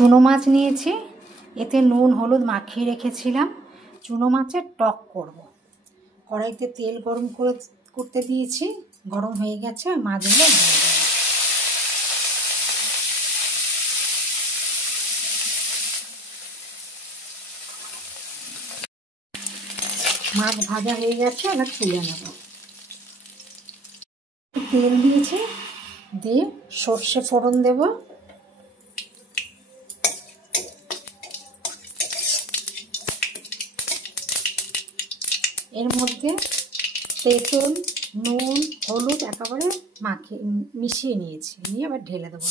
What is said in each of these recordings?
চুনো মাছ নিয়েছি, এতে নুন হলুদ মাখিয়ে রেখেছিলাম। চুনো মাছের টক করব। কড়াইতে তেল গরম করতে দিয়েছি, গরম হয়ে গেছে। মাছগুলো দিয়ে দেবো। মাছ ভাজা হয়ে গেছে, এবার তুলে নেব। তেল দিয়েছি, দিয়ে সর্ষে ফোড়ন দেব। এর মধ্যে তেঁতুল, নুন, হলুদ একেবারে মিশিয়ে নিয়েছি, নিয়ে আবার ঢেলে দেবো।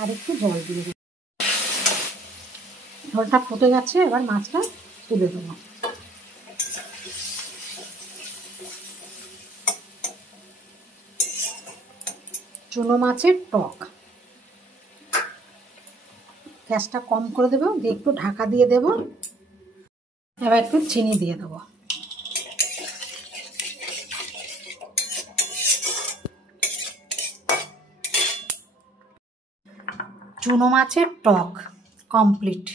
আর একটু জল দিয়ে দেবো। ঝোলটা ফুটে গেছে, এবার মাছটা তুলে দেবো। চুনো মাছের টক। গ্যাসটা কম করে দেবো, দিয়ে একটু ঢাকা দিয়ে দেব। এবার একটু চিনি দিয়ে দেবো। চুনো মাছের টক কমপ্লিট।